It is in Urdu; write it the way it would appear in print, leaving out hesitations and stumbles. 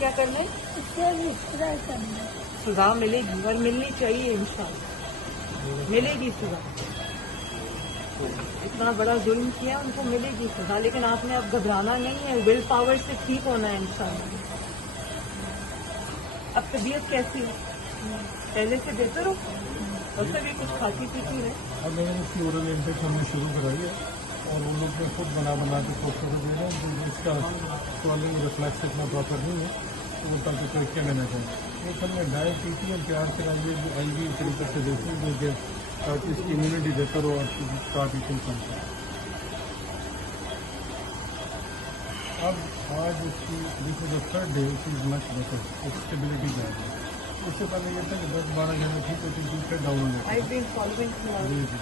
کیا کرنا ہے؟ سزا ملے گی اور ملنی چاہیے انشاءاللہ، ملے گی سزا. اتنا بڑا ظلم کیا ان کو ملے گی سزا، لیکن آپ نے اب گھبرانا نہیں ہے، ول پاور سے ٹھیک ہونا ہے انشاءاللہ. اب طبیعت کیسی ہے؟ پہلے سے بہتر ہو؟ اور سے بھی کچھ کھاتی پیتی ہے؟ اب میں نے اس کی اورل انٹیک ہم نے شروع کرائی ہے اور وہ لوگ نے خود بنا کے پوسٹر دے رہے ہیں. اس کا سوالنگ ریفلیکس اتنا پراپر نہیں ہے تو وہ تاکہ طریقے لینا چاہیے. ایک ہم نے ڈائٹ کی تھی اور پیار سے آئیے آئی بھی طریقے سے دیکھیں گے کہ تاکہ اس کی امیونٹی بہتر ہو اور اسٹارٹ ایٹنگ کم ہو. اب آج اس کی this is the third day اس از مچ بیٹر، اسٹیبلٹی میں آ گئی. اس سے پہلے یہ تھا کہ 10-12 گھنٹے ٹھیک ہوتی تھی پھر ڈاؤن ہو جاتی. I've been following you. G G